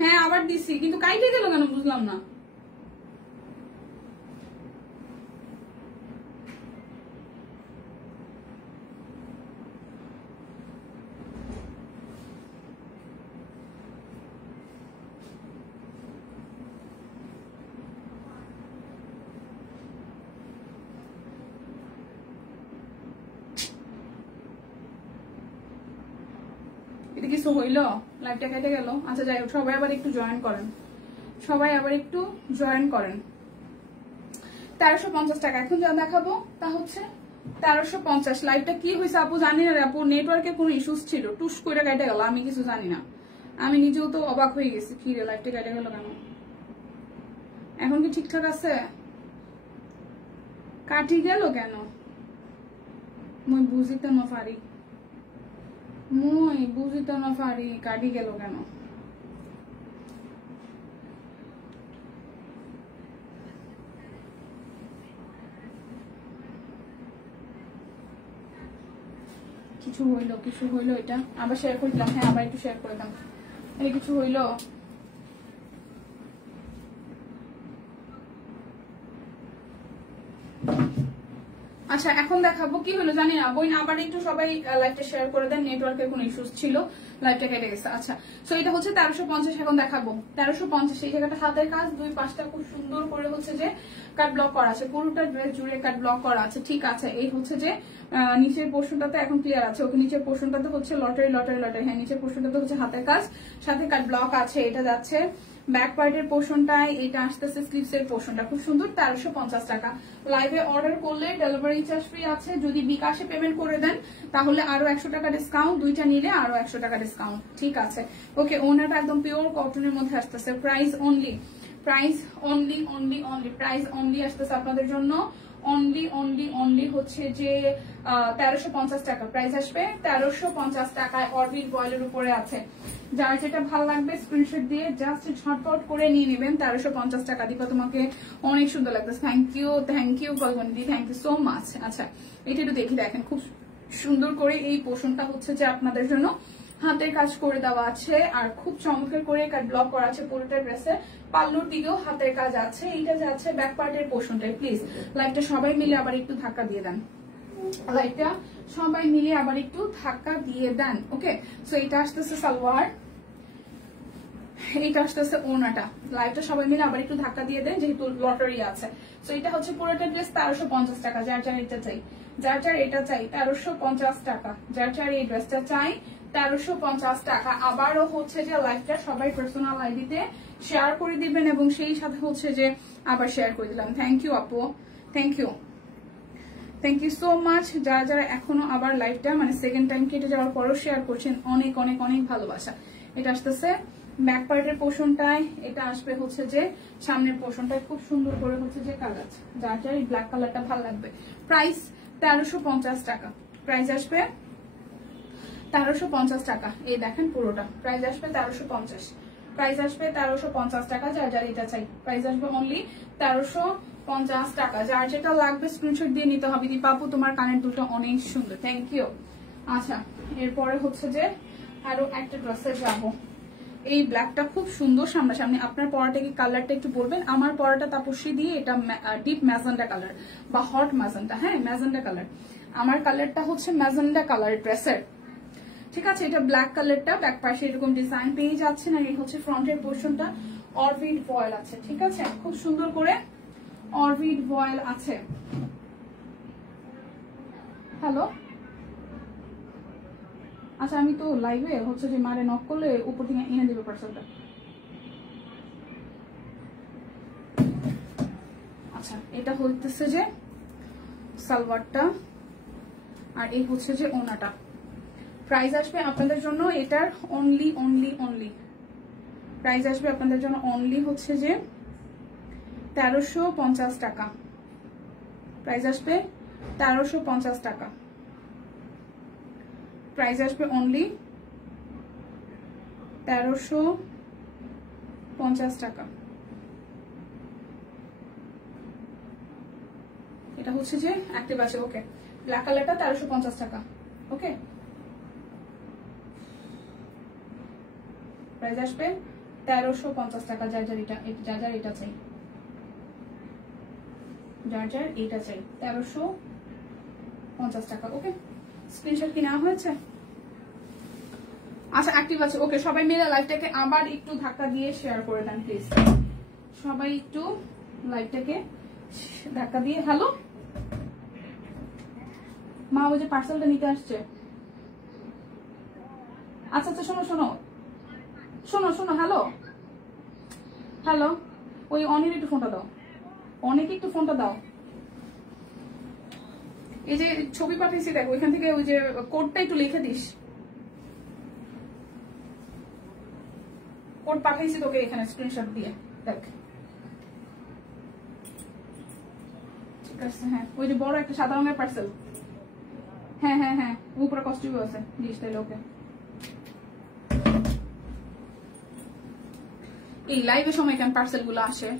হ্যাঁ আবার দিছি, কিন্তু কাইটে গেল কেন বুঝলাম না। এটা কিছু হইলো, লাইভটা কেটে গেল। আচ্ছা যাই হোক, সবাই আবার একটু জয়েন করেন, সবাই আবার একটু জয়েন করেন। 1350 টাকা এখন যা দেখাবো তা হচ্ছে 1350। লাইভটা কি হয়েছে আপু জানি না, আপু নেটওয়ার্কে কোনো ইস্যুস ছিল, টুস করে কেটে গেল, আমি কিছু জানি না, আমি নিজেও তো অবাক হয়ে গেছি, কি রে লাইভটা কেটে গেল কেন। এখন কি ঠিকঠাক আছে? কাটি গেল কেন মুই বুঝিতে না পারি, কাটি গেল কেন। কিছু হইলো, এটা আবার শেয়ার করে দিলাম। হ্যাঁ আবার একটু শেয়ার করে দাম, এই কিছু হইলো। আচ্ছা এখন দেখাবো কি হলো জানি না, বই আবার একটু সবাই লাইভটা শেয়ার করে দেন, নেটওয়ার্কের কোনো ইস্যুস ছিল, লাইভটা কেটে গেছে। আচ্ছা সো এটা হচ্ছে 1350, এখন দেখাবো 1350। এই জায়গাটা হাতের কাজ, দুই পাশটা খুব সুন্দর করে হচ্ছে যে কাট ব্লক করা আছে, পুরোটা ড্রেস জুড়ে কাট ব্লক করা আছে, ঠিক আছে। এই হচ্ছে যে নিচের পোর্শনটাতে এখন ক্লিয়ার আছে, ওকে নিচের পোর্শনটাতে হচ্ছে লটারি, হ্যাঁ নিচের পোর্শনটাতে হচ্ছে হাতের কাজ, সাথে কাট ব্লক আছে। এটা যাচ্ছে ব্যাক পার্টের পোর্শনটায়, এটা আসতেছে স্লিভস এর পোর্শনটা, খুব সুন্দর। 1350 টাকা। লাইভে অর্ডার করলে ডেলিভারি চার্জ ফ্রি আছে, যদি বিকাশে পেমেন্ট করে দেন তাহলে আরো 100 টাকা ডিসকাউন্ট, দুইটা নিলে আরো 100 টাকা ডিসকাউন্ট, ঠিক আছে। ওকে, ওনাটা একদম পিওর কটনের মধ্যে আসতেছে, প্রাইস অনলি আসতেছে আপনাদের জন্য অনলি হচ্ছে যে 1350 টাকা প্রাইস আসবে। 1350 টাকায় অরবিট বয়েলের উপরে আছে, যার যেটা ভালো লাগবে স্ক্রিনশট দিয়ে জাস্ট ঝটপট করে নিয়ে নেবেন। 1350 টাকা দিবা, তোমাকে অনেক সুন্দর লাগতেছে। থ্যাংক ইউ কল্পনিদি, থ্যাংক ইউ সো মাচ। আচ্ছা এটা একটু দেখি, দেখেন খুব সুন্দর করে এই পোর্শনটা হচ্ছে যে আপনাদের জন্য হাতের কাজ করে দেওয়া আছে, আর খুব চমৎকার করে কাট ব্লক করা আছে পুরোটা ড্রেসে। পাল্লুর দিকেও হাতের কাজ আছে। এইটা যাচ্ছে ব্যাক পার্টের পোর্শনটায়। প্লিজ লাইভটা সবাই মিলে আবার একটু ধাক্কা দিয়ে দেন, ওকে। সো এটা আসতেছে সালোয়ার, এইটা আসতেছে ওনাটা। লাইভটা সবাই মিলে আবার একটু ধাক্কা দিয়ে দেন, যেহেতু লটারি আছে। সো এটা হচ্ছে পুরোটা ড্রেস 1350 টাকা। যার এটা চাই 1350 টাকা, যার এই ড্রেসটা চাই 1350 টাকা। আবারও হচ্ছে যে লাইভটা সবাই পার্সোনাল আইডিতে শেয়ার করে দিবেন, এবং সেই সাথে হচ্ছে যে আবার শেয়ার করে দিলাম। থ্যাংক ইউ আপু, থ্যাংক ইউ সো মাচ। যারা এখনো আবার লাইভটা মানে সেকেন্ড টাইম কেটে যাওয়ার পরও শেয়ার করছেন, অনেক অনেক অনেক ভালোবাসা। এটা আসতেছে ব্যাক পার্টের পোর্শনটায়, এটা আসবে হচ্ছে যে সামনের পোর্শনটায় খুব সুন্দর করে হচ্ছে যে কালার, যার এই ব্ল্যাক কালারটা ভালো লাগবে। প্রাইস 1350 টাকা, প্রাইস আসবে 1350 টাকা। এই দেখেন পুরোটা প্রাইস আসবে 1350 টাকা। যার এটা চাই প্রাইস আসবে অনলি 1350 টাকা। যার যেটা লাগবে স্ক্রিনশট দিয়ে নিতে হবে। দীপাপু তোমার কানের দুলটা অনেক সুন্দর, থ্যাংক ইউ। আচ্ছা এরপরে হচ্ছে যে আরো একটা ড্রেসে যাবো। এই ব্ল্যাকটা খুব সুন্দর সামনাসামনি। আপনার পরাটা কি কালারটা একটু বলবেন? আমার পরাটা তাপসী দিয়ে, এটা ডিপ ম্যাজেন্ডা কালার বা হট ম্যাজেন্ডা, হ্যাঁ ম্যাজেন্ডা কালার। আমার কালারটা হচ্ছে ম্যাজেন্ডা কালার ড্রেসের, ঠিক আছে। এটা ব্ল্যাক কালারটা, ব্যাক পাশে এরকম ডিজাইন পেয়ে যাচ্ছে না। এই হচ্ছে ফ্রন্টের পোর্শনটা, অরবিট ভয়েল আছে, ঠিক আছে, খুব সুন্দর করে অরবিট ভয়েল আছে। হ্যালো, আচ্ছা আমি তো লাইভে হচ্ছে যে মারে নক করলে উপর থেকে এনে দেবে পার্সেলটা। আচ্ছা এটা হইতেছে যে সালোয়ারটা, আর এই হচ্ছে যে ওনাটা। প্রাইস আসবে আপনাদের জন্য এটার অনলি প্রাইস আসবে আপনাদের জন্য অনলি হচ্ছে যে 1350 টাকা। প্রাইস আসবে 1350 টাকা। প্রাইস আসবে অনলি 1350 টাকা। এটা হচ্ছে যে অ্যাক্টিভ আছে, ওকে। ব্ল্যাক কালারটা 1350 টাকা, ওকে। প্রাইস আসবে 1350 টাকা। যার যার এটা যার যার এটা চাই, যার যার এটা চাই 1350 টাকা। ওকে, স্ক্রিনশট কি নেওয়া হয়েছে? আচ্ছা অ্যাক্টিভ আছে। ওকে, সবাই মিলে লাইভটাকে আবার একটু ধাক্কা দিয়ে শেয়ার করে দেন প্লিজ। সবাই একটু লাইভটাকে ধাক্কা দিয়ে। হ্যালো মা, ওই যে পার্সেলটা নিতে আসছে। আচ্ছা আচ্ছা, শোনো শোনো শোনো শোনো, হ্যালো হ্যালো, ওই অনেক একটু ফোনটা দাও, অনেক একটু ফোনটা দাও। এই যে ছবি পাঠিয়েছি দেখো, ওইখান থেকে ওই যে কোডটা একটু লিখে দিস। কোড পাঠিয়েছি তোকে এখানে স্ক্রিনশট দিয়ে দেখ। ঠিক আছে, হ্যাঁ ওই যে বড় একটা সাদা রঙের পার্সেল। হ্যাঁ হ্যাঁ হ্যাঁ, উপরে কস্টিউম আছে, দিস তাইলে। ওকে, এই লাইভের সময় কেন পার্সেল গুলো আসে?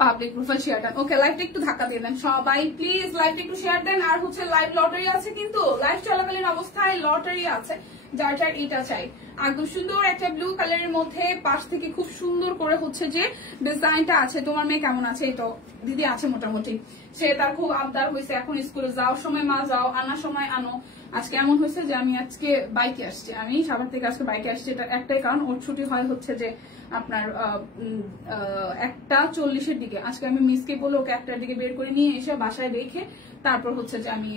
পাবলিক প্রোফাইল শেয়ার দেন। ওকে, লাইভটা একটু ধাক্কা দিয়ে দেন সবাই প্লিজ, লাইভটা একটু শেয়ার দেন। আর হচ্ছে লাইভ লটারি আছে, কিন্তু লাইভ চলাকালীন অবস্থায় লটারি আছে। যার যার এটা চাই, একদম সুন্দর একটা ব্লু কালারের মধ্যে পাশ থেকে খুব সুন্দর করে হচ্ছে যে ডিজাইনটা আছে। তোমার মেয়ে কেমন আছে? এই তো দিদি আছে মোটামুটি। সে তার খুব আবদার হয়েছে, এখন স্কুলে যাওয়ার সময় মা যাও, আনার সময় আনো। আজকে এমন হয়েছে যে আমি আজকে বাইকে আসছি, আমি সাভার থেকে আজকে বাইকে আসছি। এটা একটাই কারণ, ওর ছুটি হয় হচ্ছে যে আপনার 1:40-এর দিকে। আজকে আমি মিসকে বলে ওকে 1টার দিকে বের করে নিয়ে এসে বাসায় রেখে তারপর হচ্ছে যে আমি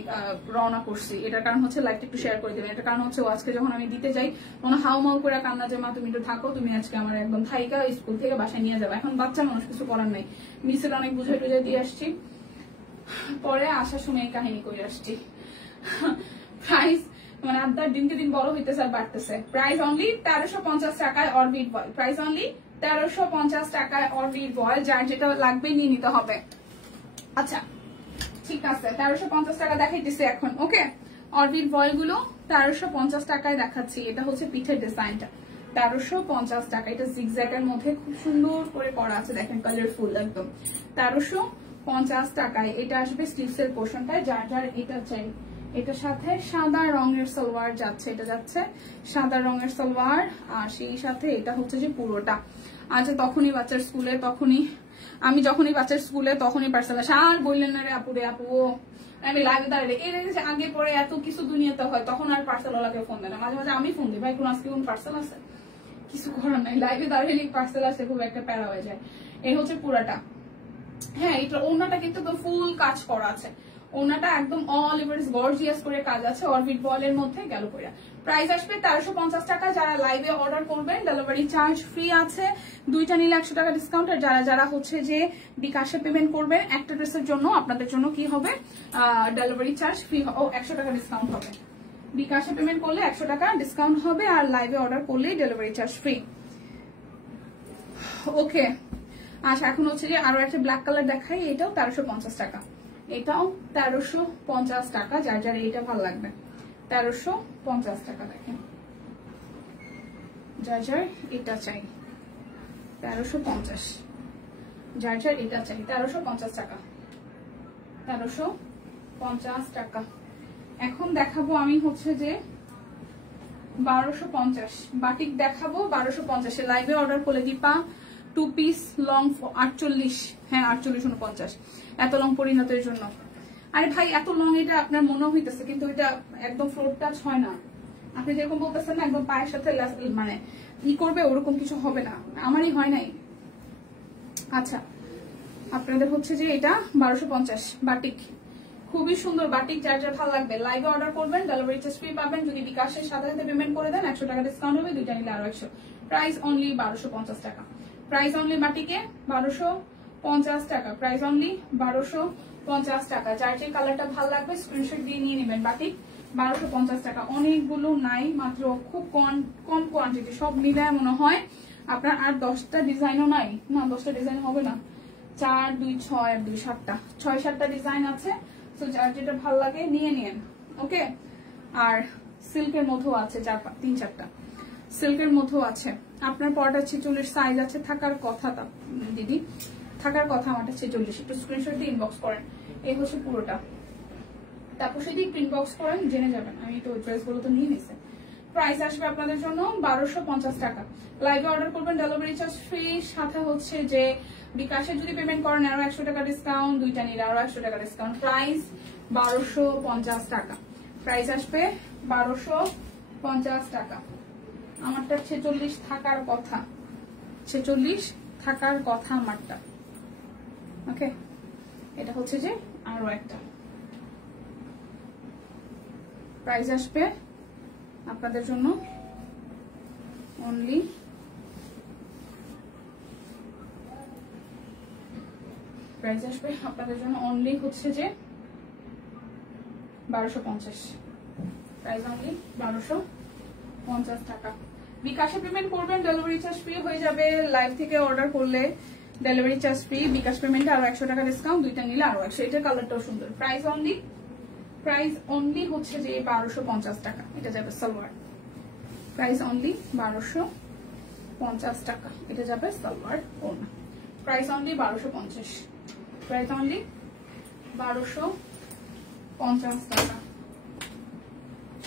রওনা করছি। এটার কারণ হচ্ছে লাইভটা একটু শেয়ার করে দিবেন। এটার কারণ হচ্ছে ও আজকে যখন আমি দিতে যাই তখন হাউমাউ করে কান্না যে মা তুমি একটু থাকো, তুমি আজকে আমার একদম থাইকা স্কুল থেকে বাসায় নিয়ে যাবো। এখন বাচ্চা মানুষ, কিছু করার নাই। মিসের অনেক বুঝাই টুঝাই দিয়ে আসছি, পরে আসার সময় এই কাহিনী করে আসছি। প্রাইস মানে আপনার দিনকে দিন বড় হইতেছে আর বাড়তেছে। প্রাইস অনলি 1350 টাকায় অরবিট বয়। প্রাইস অনলি 1350 টাকায় অরবিট বয়। যার যেটা লাগবে নিয়ে নিতে হবে। আচ্ছা ঠিক আছে, 1350 টাকা দেখাইতেছে এখন। ওকে, অরবিট বয় গুলো 1350 টাকায় দেখাচ্ছি। এটা হচ্ছে পিঠের ডিজাইনটা 1350 টাকা। এটা জিগজ্যাগের মধ্যে খুব সুন্দর করে করা আছে, দেখেন কালারফুল একদম। 1350 টাকায় এটা আসবে স্লিভস এর পোর্শনটায়। যার যার এটা চাই, এটার সাথে সাদা রঙের সালোয়ার যাচ্ছে, এটা যাচ্ছে সাদা রঙের সালোয়ার। আর সেই সাথে এটা হচ্ছে যে পুরোটা। আচ্ছা, তখনই বাচ্চার স্কুলে, তখনই আমি যখনই বাচ্চার স্কুলে তখনই পার্সেল আসে। আর বললেন না রে আপু রে আপু, আমি লাইভে দাঁড়ালে এর আগে পরে এত কিছু দুনিয়াতে হয়, তখন আর পার্সেল ওলাকে ফোন দেয় না। মাঝে মাঝে আমি ফোন দিই, ভাই কোন আজকে কোন পার্সেল আছে? কিছু করার নাই, লাইভে দাঁড়িয়ে পার্সেল আসে, খুব একটা প্যারা হয়ে যায়। এই হচ্ছে পুরাটা। হ্যাঁ, এটা ওনাটা কিন্তু ফুল কাজ করা আছে। ওনাটা একদম অল ওভার গর্জিয়াস করে কাজ আছে। অরবিট বলের মধ্যে গেল কইরা। প্রাইস আসবে 1350 টাকা। যারা লাইভে অর্ডার করবেন ডেলিভারি চার্জ ফ্রি আছে। দুইটা নিলে 100 টাকা ডিসকাউন্ট। আর যারা যারা হচ্ছে যে বিকাশে পেমেন্ট করবেন একটা ড্রেসের জন্য, আপনাদের জন্য কি হবে? ডেলিভারি চার্জ ফ্রি, 100 টাকা ডিসকাউন্ট হবে। বিকাশে পেমেন্ট করলে 100 টাকা ডিসকাউন্ট হবে, আর লাইভে অর্ডার করলেই ডেলিভারি চার্জ ফ্রি। ওকে, আচ্ছা এখন হচ্ছে যে আরো একটা ব্ল্যাক কালার দেখাই। এটাও 1350 টাকা। এটাও 1350 টাকা। যার যার এটা ভালো লাগবে 1350 টাকা। দেখেন, যার যার এটা চাই 1350, যার যার এটা চাই 1350 টাকা। 1350 টাকা। এখন দেখাবো আমি হচ্ছে যে 1250 বাটিক দেখাবো। 1250 লাইভে অর্ডার করলে দীপা 2 পিস লং 48, হ্যাঁ 48-49, এত লং পরিণতের জন্য। আরে ভাই এত লং, এটা আপনার মনে হইতেছে, কিন্তু এটা একদম ফ্লোর টাচ হয় না। আপনি যেরকম বলতেছেন না একদম পায়ের সাথে মানে ই করবে, ওরকম কিছু হবে না, আমারই হয় নাই। আচ্ছা, আপনাদের হচ্ছে যে এটা 1250 বাটিক, খুবই সুন্দর বাটিক। যার যার ভালো লাগবে লাইভে অর্ডার করবেন, ডেলিভারি চার্জ ফ্রি পাবেন। যদি বিকাশের সাথে সাথে পেমেন্ট করে দেন 100 টাকা ডিসকাউন্ট হবে, দুইটা নিলে আরো 100। প্রাইস অনলি 1250 টাকা। প্রাইস অনলি বাটিকে 1250 টাকা। প্রাইস অনলি 1250 টাকা। যার যে কালারটা ভালো লাগবে স্ক্রিনশট দিয়ে নিয়ে নেবেন। বাটিক 1250 টাকা। অনেকগুলো নাই, মাত্র খুব কম কোয়ান্টিটি। সব মিলায় মনে হয় আপনার আর 10টা ডিজাইনও নাই। না, 10টা ডিজাইন হবে না। 4, 2, 6 আর 2, 7টা, 6-7টা ডিজাইন আছে। তো যার যেটা ভালো লাগে নিয়ে নিন। ওকে, আর সিল্কের মধ্যেও আছে 3-4টা, সিল্কের মধ্যেও আছে। আপনার পরটা 46 সাইজ আছে, থাকার কথা দিদি, থাকার কথা আমারটা 46। একটু স্ক্রিনশট দিয়ে ইনবক্স করেন। এই হচ্ছে পুরোটা, তারপর সেটি ইনবক্স করেন, জেনে যাবেন। আমি তো ড্রেসগুলো তো নিয়ে নিছি। প্রাইস আসবে আপনাদের জন্য 1250 টাকা। লাইভে অর্ডার করবেন, ডেলিভারি চার্জ ফ্রি, সাথে হচ্ছে যে বিকাশে যদি পেমেন্ট করেন আরো 100 টাকা ডিসকাউন্ট, দুইটা নিলে আরো 100 টাকা ডিসকাউন্ট। প্রাইস 1250 টাকা। প্রাইস আসবে 1250 টাকা। আমারটা 46 থাকার কথা, 46 থাকার কথা আমারটা। ওকে, এটা হচ্ছে যে আরো একটা। প্রাইস আসবে আপনাদের জন্য অনলি প্রাইস আসবে আপনাদের জন্য অনলি হচ্ছে যে 1250। প্রাইস অনলি 1250 টাকা। বিকাশে পেমেন্ট করবেন, ডেলিভারি চার্জ ফ্রি হয়ে যাবে। লাইভ থেকে অর্ডার করলে ডেলিভারি চার্জ ফ্রি, বিকাশ পেমেন্টে আরো 100 টাকা ডিসকাউন্ট, দুইটা নিলে আরো 100। এটার কালারটাও সুন্দর। প্রাইস অনলি হচ্ছে যে 1250 টাকা। এটা যাবে সালোয়ার। প্রাইস অনলি 1250 টাকা। এটা যাবে সালোয়ার ওড়না। Price only 1250। প্রাইস অনলি 1250 টাকা।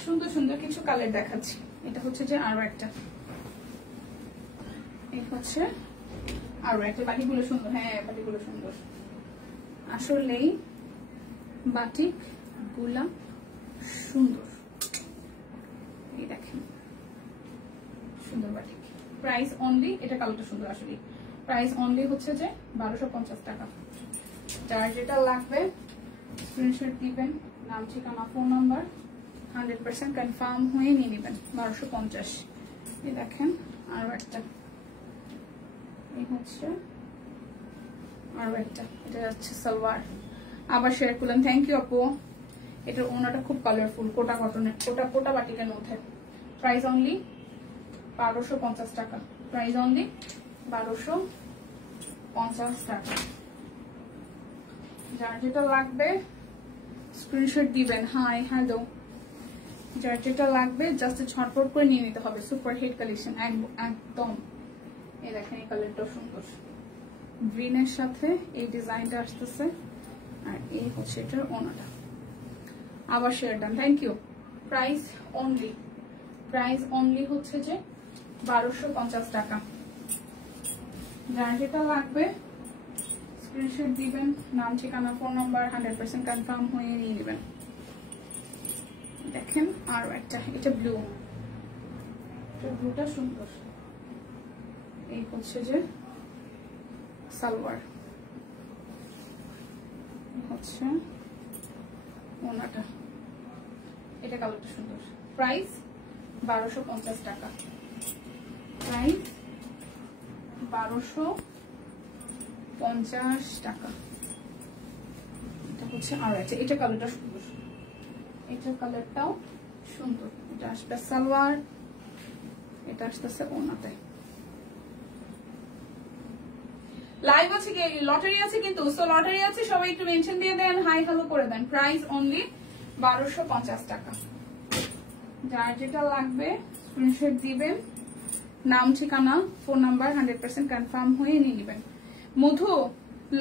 সুন্দর সুন্দর কিছু কালার দেখাচ্ছি। এটা হচ্ছে যে আরো একটা, এই হচ্ছে আরো একটা। বাটিগুলো সুন্দর, হ্যাঁ বাটিগুলো সুন্দর। আসলেই বাটিক গুলা সুন্দর, এই দেখেন সুন্দর বাটিক। প্রাইস অনলি, এটা কালারটা সুন্দর আসলে। প্রাইস অনলি হচ্ছে যে 1250 টাকা। যার যেটা লাগবে স্ক্রিনশট দিবেন, নাম ঠিকানা ফোন নাম্বার 100% কনফার্ম হয়ে নিয়ে নেবেন। 1250। এই দেখেন আরো একটা, এই হচ্ছে আরো একটা। এটা হচ্ছে সালোয়ার। আবার শেয়ার করলাম, থ্যাংক ইউ আপু। এটার ওনাটা খুব কালারফুল, কোটা কটনের, কোটা বাটিকের মধ্যে। প্রাইস অনলি 1250 টাকা। প্রাইস অনলি 1250 টাকা। যার যেটা লাগবে স্ক্রিনশট দিবেন। হাই হ্যালো, যার যেটা লাগবে জাস্ট ঝটপট করে নিয়ে নিতে হবে। সুপার হিট কালেকশন একদম। এই দেখেন এই কালারটাও সুন্দর, গ্রিনের সাথে এই ডিজাইনটা আসতেছে। আর এই হচ্ছে এটার ওনাটা। আবার share done, thank you. Price only হচ্ছে যে 1250 টাকা। যার যেটা লাগবে স্ক্রিনশট দিবেন, নাম ঠিকানা ফোন নাম্বার 100% কনফার্ম হয়ে নিয়ে নেবেন। দেখেন আরো একটা, এটা ব্লু, ব্লুটা সুন্দর। এই হচ্ছে যে সালোয়ার, হচ্ছে ওনাটা। এটা কালারটা সুন্দর। প্রাইস 1250 টাকা। প্রাইস 1250 টাকা। এটা হচ্ছে আর একটা, এটা কালারটা সুন্দর, এটা কালারটাও সুন্দর। এটা আসবে সালোয়ার, এটা আসতেছে ওনাতে। লাইভ আছে কি, লটারি আছে কিন্তু, সো লটারি আছে, সবাই একটু মেনশন দিয়ে দেন, হাই হ্যালো করে দেন। প্রাইস অনলি 1250 টাকা। যার যেটা লাগবে স্ক্রিনশট দিবেন, নাম ঠিকানা ফোন নাম্বার 100% কনফার্ম হয়ে নিয়ে নেবেন। মধু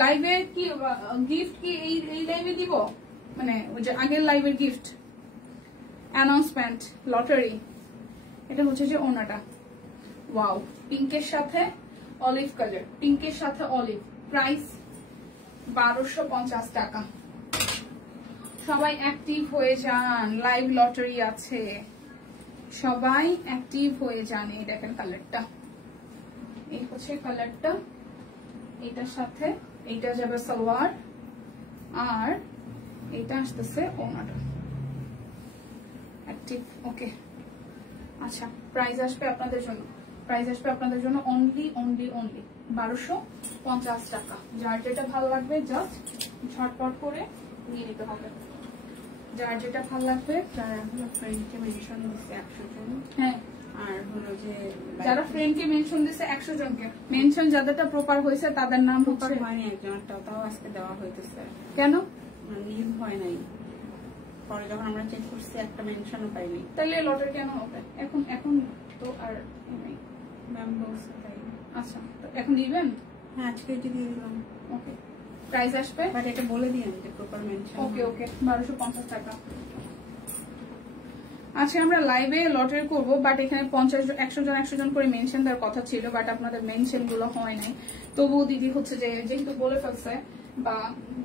লাইভে কি গিফট কি এই লাইভে দিব, মানে ওই যে আগের লাইভের গিফট অ্যানাউন্সমেন্ট, লটারি। এটা হচ্ছে যে ওনাটা, ওয়াও, পিঙ্কের সাথে অলিভ কালার, পিঙ্কের সাথে অলিভ। প্রাইস 1250 টাকা। সবাই অ্যাক্টিভ হয়ে যান, লাইভ লটারি আছে, সবাই অ্যাক্টিভ হয়ে যান। এই দেখেন কালারটা, এই হচ্ছে কালারটা। এটার সাথে এইটা যাবে সালোয়ার, আর এটা আসতেছে ওনাটা। অ্যাক্টিভ, ওকে। আচ্ছা, প্রাইস আসবে আপনাদের জন্য, অনলি 1250 টাকা। যার যেটা ভালো লাগবে জাস্ট ঝটপট করে নিয়ে নিতে হবে। যার যেটা ভালো লাগবে। ফ্রেন্ডকে মেনশন দিচ্ছে 100 জন, হ্যাঁ, আর হলো যে যারা ফ্রেন্ডকে মেনশন দিছে 100 জনকে মেনশন, যাদেরটা প্রপার হয়েছে তাদের নাম প্রপার হয়নি একজনটা, তাও আজকে দেওয়া হইতেছে। কেন লিভ হয় নাই, পরে যখন আমরা চেক করছি একটা মেনশনও পাইনি। তাহলে লটারি কেন হবে? এখন তো আর নেই, ম্যাম বলছে তাই। আচ্ছা, এখন দিবেন? হ্যাঁ, আজকে এটি দিয়ে দিলাম। ওকে, প্রাইস আসবে, বাট এটা বলে দিন যে প্রপার মেনশন। ওকে 1250 টাকা। আচ্ছা আমরা লাইভে লটারি করবো, বাট এখানে 100 জন করে মেনশন দেওয়ার কথা ছিল, বাট আপনাদের মেনশন গুলো হয় নাই। তবুও দিদি হচ্ছে যে যেহেতু বলে ফেলছে বা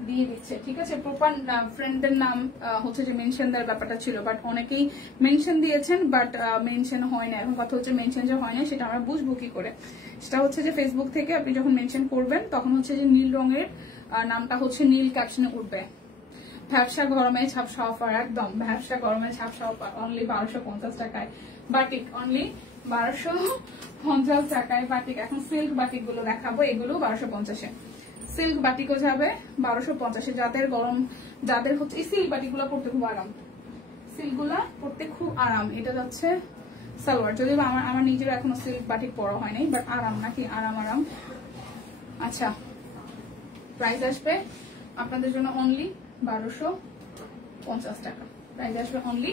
দিয়ে দিচ্ছে, ঠিক আছে। প্রপার ফ্রেন্ডের নাম হচ্ছে যে মেনশন দেওয়ার ব্যাপারটা ছিল, বাট অনেকেই মেনশন দিয়েছেন বাট মেনশন হয় না। এখন কথা হচ্ছে মেনশন যে হয় না সেটা আমরা বুঝবো কি করে। সেটা হচ্ছে যে ফেসবুক থেকে আপনি যখন মেনশন করবেন তখন হচ্ছে যে নীল রঙের নামটা হচ্ছে নীল ক্যাপশনে উঠবে। ব্যবসা গরমে ছাপসা অফার, একদম ব্যবসা গরমে ছাপসা অফার, অনলি 1250 টাকায় বাটিক, অনলি 1250 টাকায় বাটিক। এখন সিল্ক বাটিক গুলো দেখাবো, এগুলো 1250-এ। সিল্ক বাটিকও যাবে 1250-এ। যাদের গরম, যাদের হচ্ছে এই সিল্ক বাটিক গুলো পড়তে খুব আরাম, সিল্ক গুলা পড়তে খুব আরাম। এটা যাচ্ছে সালোয়ার, যদিও আমার নিজের এখনো সিল্ক বাটিক পরা হয় নাই, বাট আরাম নাকি আরাম আরাম। আচ্ছা প্রাইস আসবে আপনাদের জন্য অনলি 1250 টাকা। প্রাইস আসবে অনলি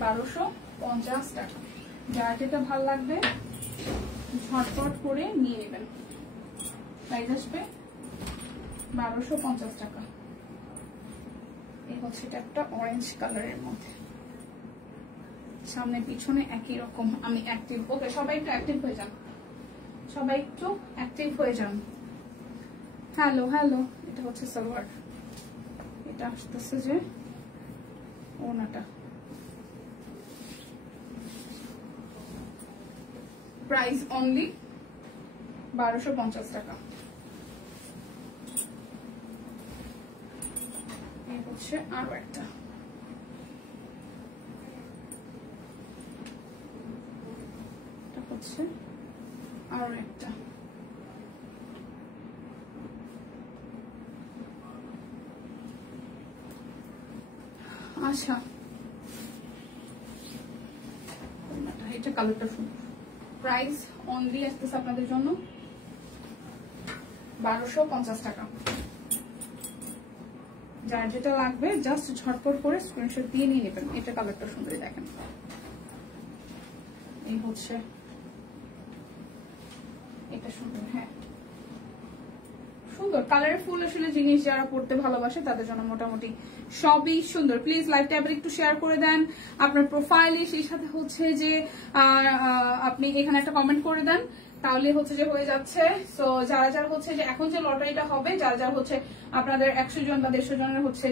1250 টাকা। যার যেটা ভালো লাগবে ঝটপট করে নিয়ে নেবেন। প্রাইস আসবে 1250 টাকা। এই হচ্ছে এটা একটা অরেঞ্জ কালারের মধ্যে, সামনে পিছনে একই রকম। আমি অ্যাক্টিভ, ওকে সবাই একটু অ্যাক্টিভ হয়ে যান, সবাই একটু অ্যাক্টিভ হয়ে যান। হ্যালো হ্যালো, এটা হচ্ছে সালোয়ার, এটা আসতেছে যে ওনাটা। প্রাইস অনলি 1250 টাকা। এই হচ্ছে আরো একটা, এটা হচ্ছে আরো একটা। আচ্ছা এটা কালারটা সুন্দর। প্রাইস অনলি আসতেছে আপনাদের জন্য 1250 টাকা। যার যেটা লাগবে জাস্ট ঝটপট করে স্ক্রিনশট দিয়ে নিয়ে নেবেন। এটা কালারটা সুন্দর, দেখেন। এই হচ্ছে এটা সুন্দর, হ্যাঁ সুন্দর কালারের ফুল। আসলে জিনিস যারা পড়তে ভালোবাসে তাদের জন্য মোটামুটি সবই সুন্দর। প্লিজ লাইভটা আবার একটু শেয়ার করে দেন আপনার প্রোফাইলে, সেই সাথে হচ্ছে যে আপনি এখানে একটা কমেন্ট করে দেন, তাহলে হচ্ছে যে হয়ে যাচ্ছে। সো যারা যারা হচ্ছে যে এখন যে লটারিটা হবে, যারা যারা হচ্ছে আপনাদের 100 জন বা 150 জনের হচ্ছে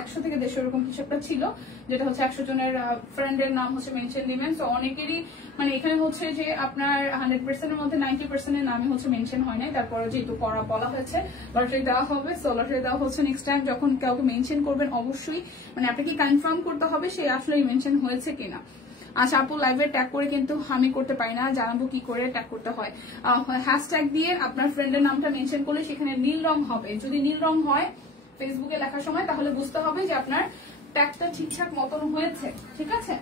100 থেকে 150 এরকম কিছু একটা ছিল, যেটা হচ্ছে 100 জনের ফ্রেন্ডের নাম হচ্ছে মেনশন দিবেন। তো অনেকেরই মানে এখানে হচ্ছে যে আপনার 100% এর মধ্যে 90% এর নামই হচ্ছে মেনশন হয় নাই। তারপরে যেহেতু করা বলা হয়েছে লটারি দেওয়া হবে, সো লটারি দেওয়া হচ্ছে। নেক্সট টাইম যখন কাউকে মেনশন করবেন অবশ্যই মানে আপনাকে কনফার্ম করতে হবে সে আসলে মেনশন হয়েছে কিনা। আচ্ছা আপু লাইভে ট্যাগ করে কিন্তু আমি করতে পারি না, জানাবো কি করে ট্যাগ করতে হয়। হ্যাশট্যাগ দিয়ে আপনার ফ্রেন্ডের নামটা মেনশন করলে সেখানে নীল রং হবে। যদি নীল রং হয় ফেসবুকে লেখার সময়, তাহলে বুঝতে হবে যে আপনার ট্যাগটা ঠিকঠাক মতন হয়েছে, ঠিক আছে।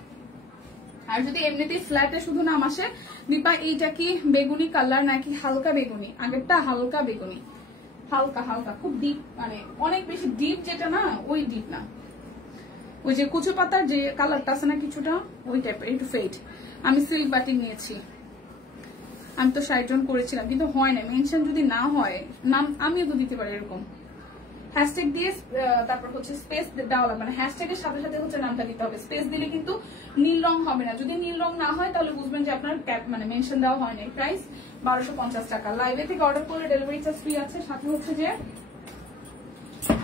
আর যদি এমনিতেই ফ্ল্যাটে শুধু নাম আসে দীপা এইটা কি বেগুনি কালার নাকি হালকা বেগুনি, আগেরটা হালকা বেগুনি, হালকা হালকা খুব ডিপ, মানে অনেক বেশি ডিপ যেটা না ওই ডিপ না, ওই যে কুচু পাতার যে কালারটা আছে না কিছুটা ওই টাইপের, একটু ফেড। আমি সিল্ক বাটিক নিয়েছি, আমি তো 60 জন করেছিলাম কিন্তু হয় না। মেনশন যদি না হয় নাম আমিও তো দিতে পারি এরকম। হ্যাশট্যাগ দিয়ে তারপর হচ্ছে স্পেস দেওয়া লাগবে, মানে হ্যাশট্যাগের সাথে সাথে হচ্ছে নামটা দিতে হবে। স্পেস দিলে কিন্তু নীল রং হবে না। যদি নীল রং না হয় তাহলে বুঝবেন যে আপনার মানে মেনশন দেওয়া হয় নাই। প্রাইস 1250 টাকা। লাইভে থেকে অর্ডার করলে ডেলিভারি চার্জ ফ্রি আছে, সাথে হচ্ছে যে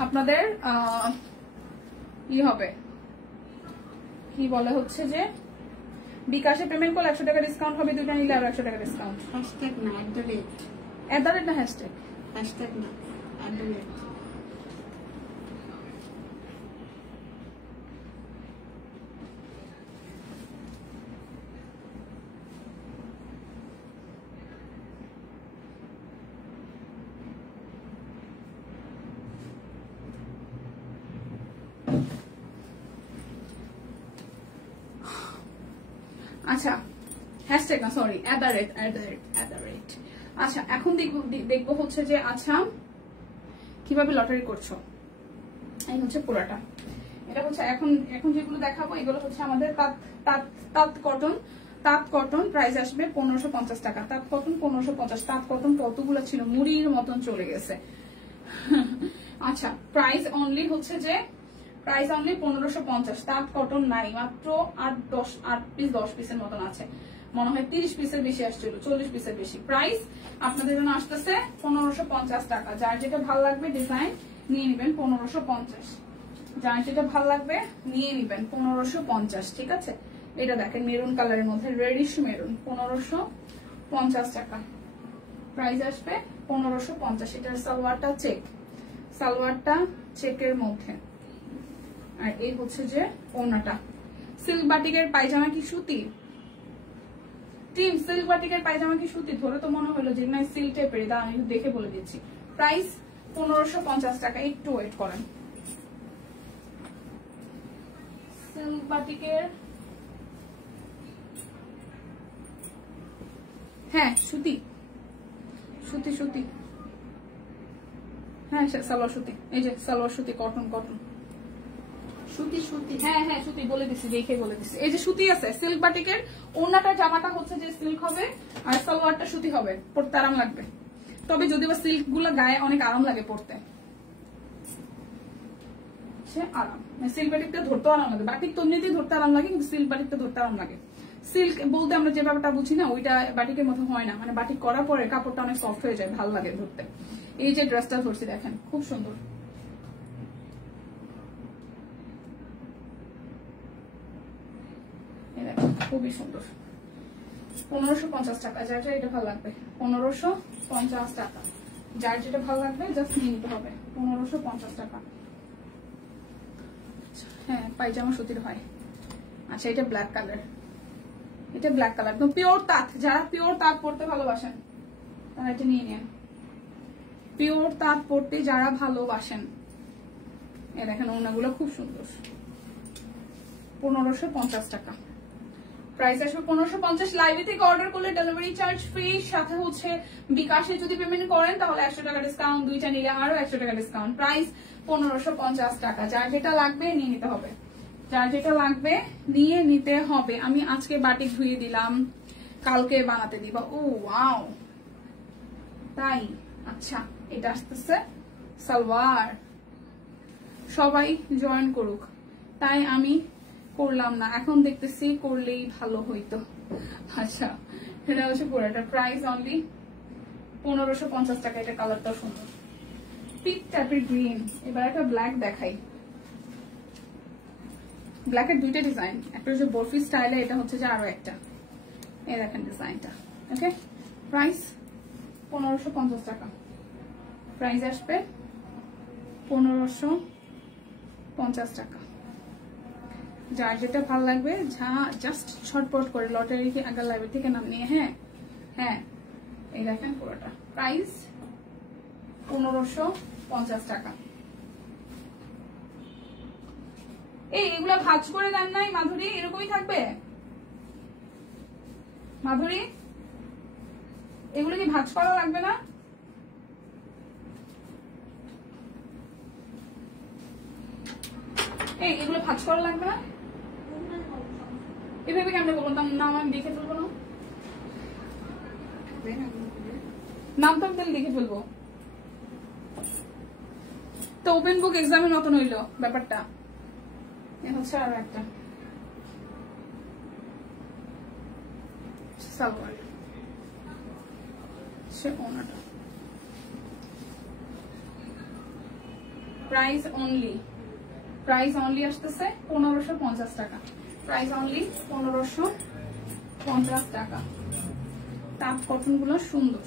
আপনাদের কি হবে কি বলে হচ্ছে যে বিকাশে পেমেন্ট করলে 100 টাকা ডিসকাউন্ট হবে, দুইটা নিলে আরো 100 টাকা ডিসকাউন্ট। হ্যাশট্যাগ না @@, @@ না হ্যাশট্যাগ, হ্যাশট্যাগ না @@। আচ্ছা হ্যাশট্যাগ না, সরি @@। আচ্ছা এখন দেখবো হচ্ছে যে আচ্ছা কিভাবে লটারি করছো। এই হচ্ছে পুরাটা, এটা হচ্ছে এখন যেগুলো দেখাবো এগুলো হচ্ছে আমাদের তাঁত কটন। তাঁত কটন প্রাইস আসবে 1550 টাকা। তাঁত কটন 1550। তাঁত কটন কতগুলো ছিল, মুড়ির মতন চলে গেছে। আচ্ছা প্রাইস অনলি হচ্ছে যে প্রাইস অনলি 1550। তাঁত কটন নাই, মাত্র 8 পিস 10 পিসের মতন আছে, মনে হয় 30 পিসের বেশি আসছিল, 40 পিসের বেশি। প্রাইস আপনাদের জন্য আসতেছে 1550 টাকা। যার যেটা ভালো লাগবে ডিজাইন নিয়ে নেবেন 1550, যার যেটা ভালো লাগবে নিয়ে নেবেন 1550, ঠিক আছে। এটা দেখেন মেরুন কালারের মধ্যে, রেডিশ মেরুন, 1550 টাকা প্রাইস আসবে 1550। এটার সালোয়ারটা চেক, সালোয়ারটা চেকের মধ্যে, আর এই হচ্ছে যে ওড়নাটা। সিল্ক বাটিকের পায়জামা কি সুতি? টিম সিল্ক বাটিকের পায়জামা কি সুতি? ধরে তো মনে হলো যে না সিল্ক টাইপের, দাঁড়ান একটু দেখে বলে দিচ্ছি। প্রাইস 1550 টাকা। একটু ওয়েট করেন। সিল্ক বাটিকের, হ্যাঁ সুতি, সুতি সুতি, হ্যাঁ সালোয়ার সুতি, এই যে সালোয়ার সুতি, কটন কটন সুতি সুতি, হ্যাঁ হ্যাঁ সুতি, বলে দিচ্ছি দেখে বলে দিচ্ছি। এই যে সুতি আছে সিল্ক বাটিকের, ওড়নাটা জামাটা হচ্ছে যে সিল্ক হবে আর সালোয়ারটা সুতি হবে, পরতে আরাম লাগবে। তবে যদি বা সিল্ক গুলো গায়ে অনেক আরাম লাগে পরতে, সে আরাম, সিল্ক বাটিকটা ধরতে আরাম লাগে, বাটিক তো এমনিতেই ধরতে আরাম লাগে, কিন্তু সিল্ক বাটিকটা ধরতে আরাম লাগে। সিল্ক বলতে আমরা যে ব্যাপারটা বুঝি না, ওইটা বাটিকের মতো হয় না, মানে বাটিক করার পরে কাপড়টা অনেক সফট হয়ে যায়, ভালো লাগে ধরতে। এই যে ড্রেসটা ধরছি দেখেন, খুব সুন্দর, খুবই সুন্দর। 1550 টাকা। যার যেটা এটা ভালো লাগবে 1550 টাকা, যার যেটা ভালো লাগবে জাস্ট নিয়ে নিতে হবে 1550 টাকা। হ্যাঁ পায়জামা সুতির হয়। আচ্ছা এটা ব্ল্যাক কালার, এটা ব্ল্যাক কালার, তো পিওর তাঁত, যারা পিওর তাঁত পরতে ভালোবাসেন তারা এটা নিয়ে নেন। পিওর তাঁত পরতে যারা ভালোবাসেন, এ দেখেন ওড়নাগুলো খুব সুন্দর। 1550 টাকা প্রাইস আসবে 1550। লাইভে থেকে অর্ডার করলে ডেলিভারি চার্জ ফ্রি, সাথে হচ্ছে বিকাশে যদি পেমেন্ট করেন তাহলে 100 টাকা ডিসকাউন্ট, দুইটা নিলে আরো 100 টাকা ডিসকাউন্ট। প্রাইস 1550 টাকা। যার যেটা লাগবে নিয়ে নিতে হবে, যার যেটা লাগবে নিয়ে নিতে হবে। আমি আজকে বাটিক ধুয়ে দিলাম, কালকে বানাতে দিবা। ও ওয়াও, তাই? আচ্ছা এটা আসতেছে সালোয়ার, সবাই জয়েন করুক, তাই আমি করলাম না, এখন দেখতেছি করলেই ভালো হইতো। আচ্ছা এটা হচ্ছে পুরোটা। প্রাইস অনলি 1550 টাকা। এটা কালারটা সুন্দর, পিক টাইপের গ্রিন। এবার একটা ব্ল্যাক দেখাই। ব্ল্যাকের দুইটা ডিজাইন, একটা হচ্ছে বরফি স্টাইলে, এটা হচ্ছে যে আরো একটা। এই দেখেন ডিজাইনটা। ওকে প্রাইস 1550 টাকা। প্রাইস আসবে 1550 টাকা। যার যেটা ভালো লাগবে জাস্ট ছটপট করে লটারি আগে লাইভে থেকে নাম নিয়ে, হ্যাঁ হ্যাঁ এই দেখেন পুরোটা। প্রাইস 1550 টাকা। এই এগুলা ভাঁজ করে দেন নাই মাধুরী? এরকমই থাকবে মাধুরী? এগুলো কি ভাঁজ করা লাগবে না? এই এগুলো ভাঁজ করা লাগবে না? এভাবে কেমন বলবো নাম? আমি দেখে ফেলবো না, নামটা আমি তাহলে দেখে ফেলবো। তো ওপেন বুক এক্সামের মতন হইলো ব্যাপারটা। এ হচ্ছে আরো একটা সালোয়ার, সে ওনাটা। প্রাইস অনলি আসতেছে 1550 টাকা। প্রাইস অনলি 1550 টাকা। তাঁত কটন গুলো সুন্দর।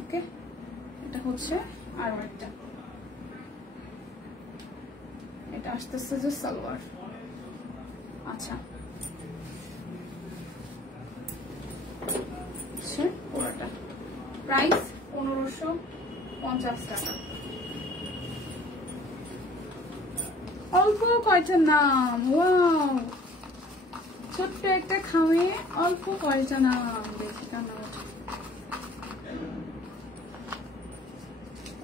ওকে এটা হচ্ছে আরো একটা, এটা আসতেছে যে সালোয়ার। আচ্ছা পুরোটা। প্রাইস 1550 টাকা। অল্প কয়টা নাম, ওয়াও ছোট্ট একটা খামে অল্প কয়টা নাম। দেখি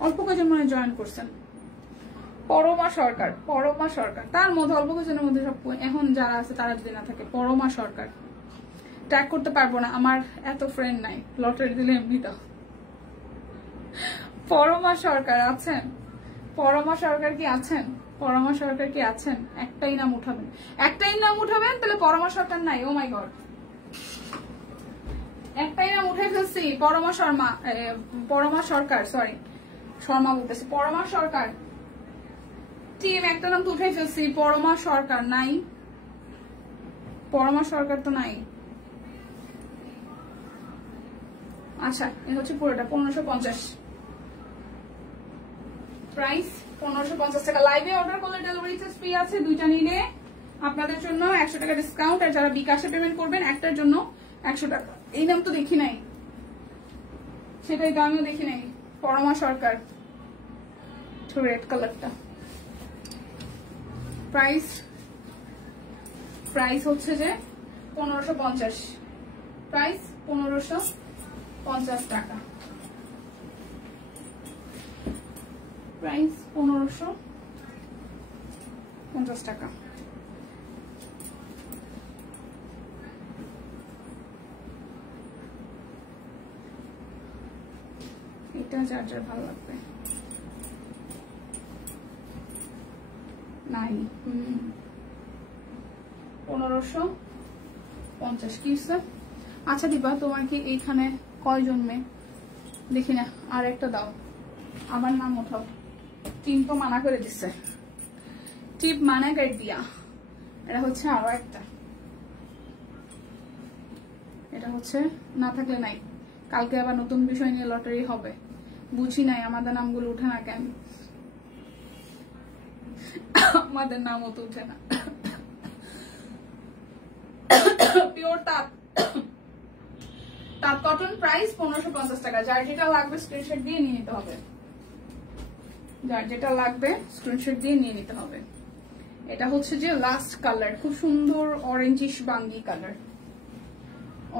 অল্প কয়জন মনে জয়েন করছেন। পরমা সরকার, পরমা সরকার, তার মধ্যে অল্প কয়জনের মধ্যে সব এখন যারা আছে তারা যদি না থাকে। পরমা সরকার ট্যাগ করতে পারবো না, আমার এত ফ্রেন্ড নাই, লটারি দিলে এমনি দাও। পরমা সরকার আছেন? পরমা সরকার কি আছেন? পরমা সরকার কি আছেন? একটাই নাম উঠাবেন, একটাই নাম উঠাবেন, তাহলে পরমা সরকার নাই। ও মাই গড, একটাই নাম উঠে ফেলছি, পরমা সরকার, সরি শর্মা বলতেছি, পরমা সরকার টিম, একটা নাম তো উঠে ফেলছি, পরমা সরকার নাই, পরমা সরকার তো নাই। আচ্ছা এ হচ্ছে পুরোটা 1550 প্রাইস, 1550 টাকা। লাইভে অর্ডার করলে ডেলিভারি চার্জ ফ্রি আছে, দুইটা নিলে আপনাদের জন্য 100 টাকা ডিসকাউন্ট, আর যারা বিকাশে পেমেন্ট করবেন একটার জন্য 100 টাকা। এই নাম তো দেখি নাই, সেটাই তো আমিও দেখি নাই, পরমা সরকার, রেড কালারটা। প্রাইস প্রাইস হচ্ছে যে 1550, প্রাইস 1550 টাকা, প্রাইস 1550 টাকা। এটা যার যার ভালো লাগবে। নাই 1550 কি স্যার? আচ্ছা দিবা, তোমার কি এইখানে কয়জন মেয়ে দেখি না, আর একটা দাও, আমার নাম ওঠাও। টিম তো মানা করে দিচ্ছে, টিপ মানা করে দিয়া। এটা হচ্ছে আরো একটা, এটা হচ্ছে না থাকলে নাই, কালকে আবার নতুন বিষয় নিয়ে লটারি হবে, বুঝি নাই আমাদের নামগুলো উঠে না কেন, আমাদের নামও তো উঠে না। পিওর তাঁত কটন, প্রাইস 1550 টাকা। যার যেটা লাগবে স্ক্রিনশট দিয়ে নিয়ে নিতে হবে, যার যেটা লাগবে স্ক্রিনশট দিয়ে নিয়ে নিতে হবে। এটা হচ্ছে যে লাস্ট কালার, খুব সুন্দর অরেঞ্জিশ বাঙ্গি কালার,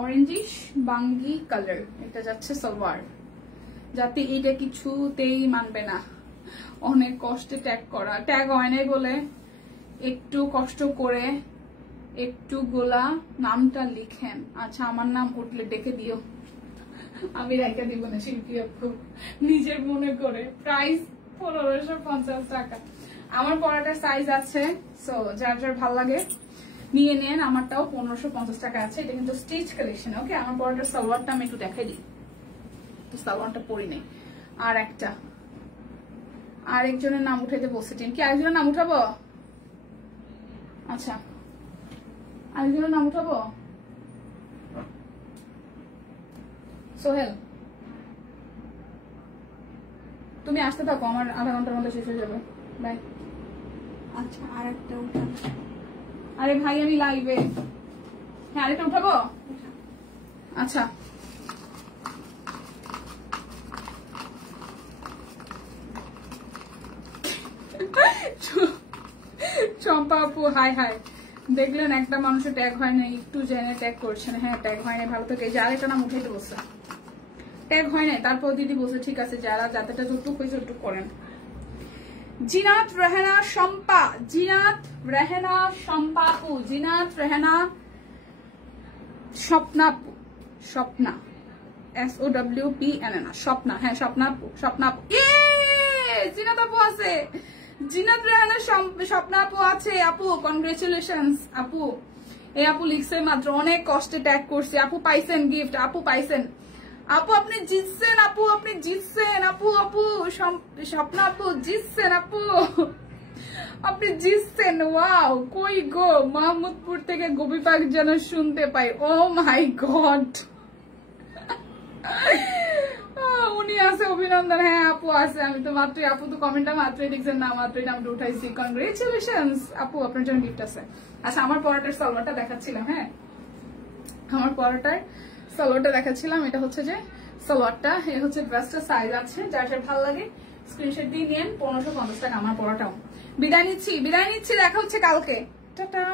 অরেঞ্জিশ বাঙ্গি কালার। এটা যাচ্ছে সালোয়ার, যাতে এটা কিছুতেই মানবে না, অনেক কষ্টে ট্যাগ করা, ট্যাগ হয় নাই বলে একটু কষ্ট করে একটু গোলা নামটা লিখেন। আচ্ছা আমার নাম উঠলে ডেকে দিও, আমি রেখে দিব না শিল্পী আপু, নিজের মনে করে। প্রাইস 1550 টাকা। আমার পরাটার সাইজ আছে, সো যার যার ভাল লাগে নিয়ে নেন। আমারটাও 1550 টাকা আছে, এটা কিন্তু স্টিচ কালেকশন। ওকে, আমার পরাটার সালোয়ারটা আমি একটু দেখাই দিই, তো সালোয়ারটা পরি নেই। আর একটা আরেকজনের নাম উঠাইতে বলছে টিম, কি আরেকজনের নাম উঠাবো? আচ্ছা আরেকজনের নাম উঠাবো, সোহেল তুমি আসতে থাকো, আমার আধা ঘন্টার মধ্যে শেষ হয়ে যাবে। বাই। আচ্ছা আর একটা উঠান। আরে ভাই আমি লাইভে, হ্যাঁ আরেকটা উঠাবো। আচ্ছা চম্পা আপু হাই হাই, দেখলেন একটা মানুষের ট্যাগ হয় না, একটু জেনে ট্যাগ করছেন। হ্যাঁ ট্যাগ হয় না, ভালো থেকে। যে আরেকটা নাম উঠাইতে বলছে, ট্যাগ হয় নাই, তারপর দিদি বলছে ঠিক আছে, যারা যাতেটা যতটুকু হয়েছে ওটুকু করেন। জিনাত রেহানা শম্পা, জিনাত রেহানা শম্পা আপু, জিনাত রেহানা স্বপ্না আপু, স্বপ্না SOWPNA, স্বপ্না, হ্যাঁ স্বপ্না আপু, স্বপ্না আপু। জিনাত আপু আছে, জিনাত রেহানা স্বপ্না আপু আছে। আপু কনগ্রেচুলেশনস আপু, এই আপু লিখছে মাত্র, অনেক কষ্টে ট্যাগ করছে। আপু পাইছেন গিফট, আপু পাইছেন, আপু আপনি জিতছেন, আপু আপনি জিতছেন, আপু আপু স্বপ্না আপু জিতছেন, আপু আপনি জিতছেন। ওয়াও, কই গো, মাহমুদপুর থেকে গোপী পাক যেন শুনতে পাই। ও মাই গড, উনি আছে, অভিনন্দন। হ্যাঁ আপু আছে, আমি তো মাত্রই, আপু তো কমেন্টটা মাত্রই লিখছেন, না মাত্রই নামটা উঠাইছি। কনগ্রেচুলেশনস আপু, আপনার জন্য গিফট আছে। আচ্ছা আমার পরাটার সালোয়ারটা দেখাচ্ছিলাম, হ্যাঁ আমার পরাটার সালোয়ারটা দেখাচ্ছিলাম। এটা হচ্ছে যে সালোয়ারটা, এ হচ্ছে ড্রেসটা সাইজ আছে, যার যার ভালো লাগে স্ক্রিনশট দিয়ে নিন। 1550 টাকা আমার পরাটাও। বিদায় নিচ্ছি, দেখা হচ্ছে কালকে, টাটা।